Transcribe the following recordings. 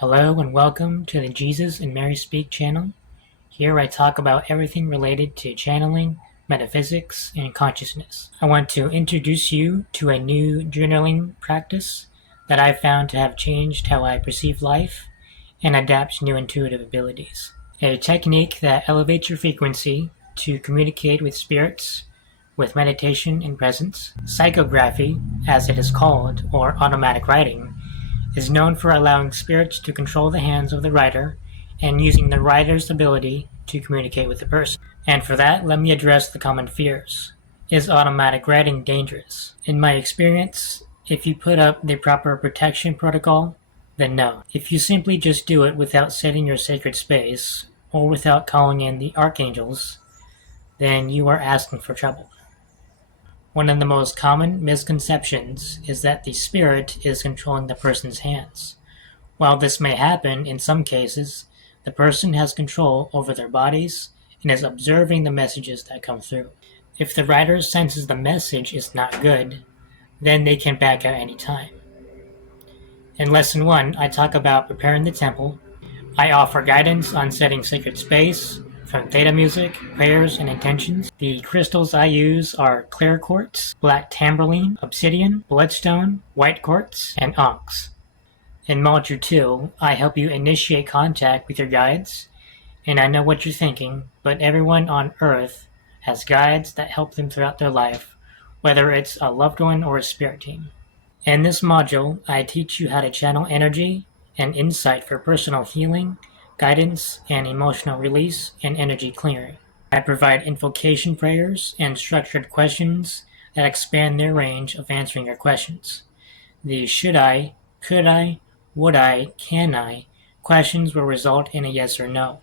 Hello and welcome to the Jesus and Mary Speak channel. Here I talk about everything related to channeling, metaphysics, and consciousness. I want to introduce you to a new journaling practice that I've found to have changed how I perceive life and adapt new intuitive abilities. A technique that elevates your frequency to communicate with spirits with meditation and presence. Psychography, as it is called, or automatic writing, is known for allowing spirits to control the hands of the writer and using the writer's ability to communicate with the person. And for that, let me address the common fears. Is automatic writing dangerous? In my experience, if you put up the proper protection protocol, then no. If you simply just do it without setting your sacred space or without calling in the archangels, then you are asking for trouble. One of the most common misconceptions is that the spirit is controlling the person's hands. While this may happen in some cases, the person has control over their bodies and is observing the messages that come through. If the writer senses the message is not good, then they can back out any time. In Lesson 1, I talk about preparing the temple. I offer guidance on setting sacred space, from theta music, prayers, and intentions. The crystals I use are clear quartz, black tourmaline, obsidian, bloodstone, white quartz, and onyx. In Module 2, I help you initiate contact with your guides, and I know what you're thinking, but everyone on Earth has guides that help them throughout their life, whether it's a loved one or a spirit team. In this module, I teach you how to channel energy and insight for personal healing, guidance, and emotional release and energy clearing. I provide invocation prayers and structured questions that expand their range of answering your questions. The should I, could I, would I, can I questions will result in a yes or no,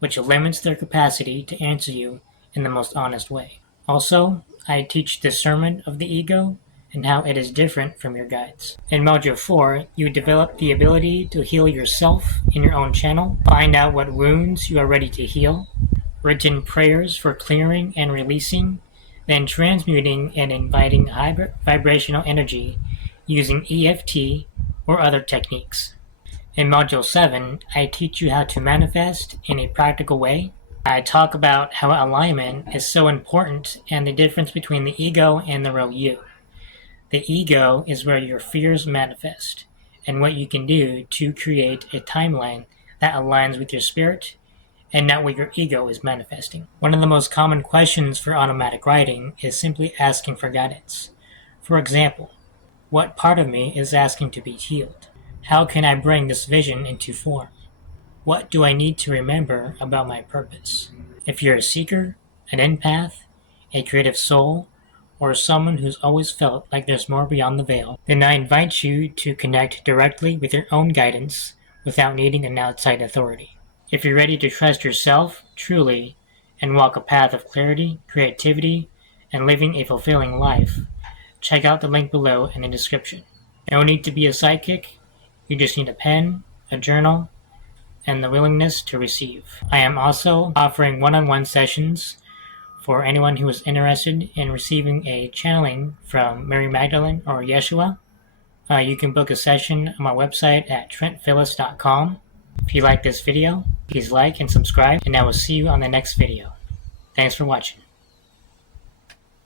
which limits their capacity to answer you in the most honest way. Also, I teach discernment of the ego and how it is different from your guides. In Module 4, you develop the ability to heal yourself in your own channel, find out what wounds you are ready to heal, written prayers for clearing and releasing, then transmuting and inviting high vibrational energy using EFT or other techniques. In Module 7, I teach you how to manifest in a practical way. I talk about how alignment is so important and the difference between the ego and the real you. The ego is where your fears manifest, and what you can do to create a timeline that aligns with your spirit and not what your ego is manifesting. One of the most common questions for automatic writing is simply asking for guidance. For example, what part of me is asking to be healed? How can I bring this vision into form? What do I need to remember about my purpose? If you're a seeker, an empath, a creative soul, or someone who's always felt like there's more beyond the veil, then I invite you to connect directly with your own guidance without needing an outside authority. If you're ready to trust yourself truly and walk a path of clarity, creativity, and living a fulfilling life, check out the link below in the description. No need to be a psychic, you just need a pen, a journal, and the willingness to receive. I am also offering one-on-one sessions for anyone who is interested in receiving a channeling from Mary Magdalene or Yeshua. You can book a session on my website at trentphillis.com. If you like this video, please like and subscribe, and I will see you on the next video. Thanks for watching.